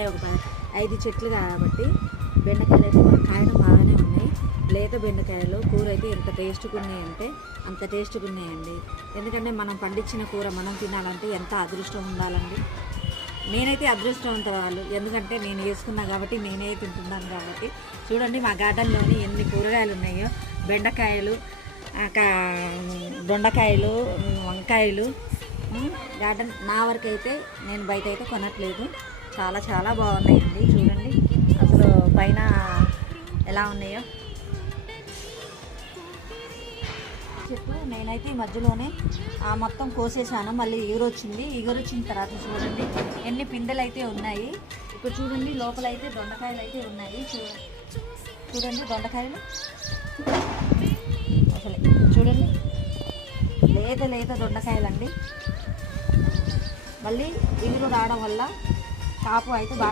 ఒక 5 చెట్లు కాబట్టి బెండకాయలు అయితే మన కాయలు బాగానే ఉన్నాయి. లేత బెండకాయలు కూర అయితే ఎంత టేస్ట్గా ఉన్నాయంటే అంత టేస్ట్గా ఉన్నాయండి. ఎందుకంటే మనం పండించిన కూర మనం తినాలంటే ఎంత అదృష్టం ఉండాలండి. నేనైతే అదృష్టవంతురాలు, ఎందుకంటే నేను వేసుకున్నా కాబట్టి నేనే తింటున్నాను కాబట్టి. చూడండి మా గార్డెన్లోని ఎన్ని కూరగాయలు ఉన్నాయో, బెండకాయలు, దొండకాయలు, వంకాయలు. గార్డెన్ నా వరకు అయితే నేను బయట అయితే కొనట్లేదు. చాలా చాలా బాగున్నాయండి. చూడండి అసలు పైన ఎలా ఉన్నాయో చెట్టు. నేనైతే ఈ మధ్యలోనే మొత్తం కోసేసాను. మళ్ళీ ఈగరొచ్చిన తర్వాత చూడండి ఎన్ని పిందెలు అయితే ఉన్నాయి. ఇప్పుడు చూడండి లోపల అయితే దొండకాయలు అయితే ఉన్నాయి. చూడండి దొండకాయలు అసలు చూడండి లేత దొండకాయలండి. మళ్ళీ ఇగురు రావడం వల్ల కాపు అయితే